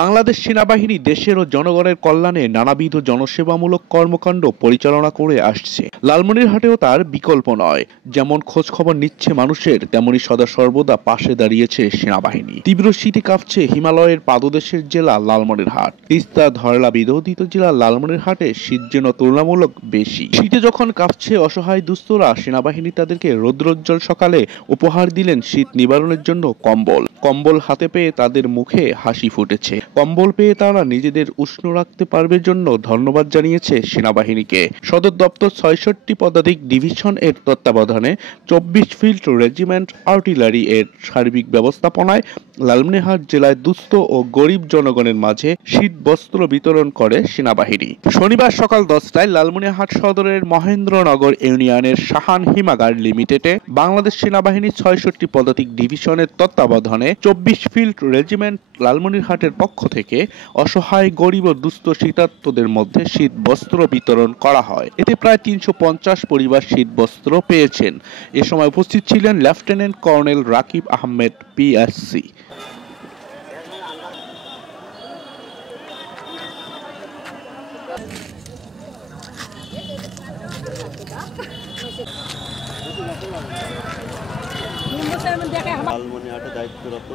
বাংলাদেশ সেনাবাহিনী দেশের ও জনগণের কল্যাণে নানাবিধ জনসেবামূলক কর্মকাণ্ড পরিচালনা করে আসছে। লালমনিরহাটেও তার বিকল্প নয়। যেমন খোঁজ খবর নিচ্ছে মানুষের, তেমনি সদা সর্বদা পাশে দাঁড়িয়েছে সেনাবাহিনী। তীব্র শীতে কাঁপছে হিমালয়ের পাদদেশের জেলা লালমনিরহাট। তিস্তা ধরলা বিরোধিত জেলা লালমনিরহাটে শীত যেন তুলনামূলক বেশি। শীতে যখন কাঁপছে অসহায় দুস্থরা, সেনাবাহিনী তাদেরকে রৌদ্রোজ্জ্বল সকালে উপহার দিলেন শীত নিবারণের জন্য কম্বল। কম্বল হাতে পেয়ে তাদের মুখে হাসি ফুটেছে। কম্বল পেয়ে তারা নিজেদের উষ্ণ রাখতে পারবে জন্য ধন্যবাদ জানিয়েছে সেনাবাহিনীকে। সদর দপ্তর ৬৬ পদাতিক ডিভিশন এর তত্ত্বাবধানে ২৪ ফিল্ড রেজিমেন্ট আর্টিলারি এর সার্বিক ব্যবস্থাপনায় লালমনিরহাট জেলায় দুস্থ ও গরিব জনগণের মাঝে শীত বস্ত্র বিতরণ করে সেনাবাহিনী। শনিবার সকাল ১০টায় লালমনিরহাট সদরের মহেন্দ্রনগর ইউনিয়নের শাহান হিমাগার লিমিটেডে বাংলাদেশ সেনাবাহিনীর ৬৬ পদাতিক ডিভিশনের তত্ত্বাবধানে ২৪ ফিল্ড রেজিমেন্ট লালমনিরহাটের পক্ষ থেকে অসহায় গরিব ও দুস্থ শীতার্তদের মধ্যে শীত বস্ত্র বিতরণ করা হয়। এতে প্রায় ৩৫০ পরিবার শীত বস্ত্র পেয়েছেন। এ সময় উপস্থিত ছিলেন lieutenant colonel Rakib Ahmed PSC. লালমনিরহাটে দায়িত্বরত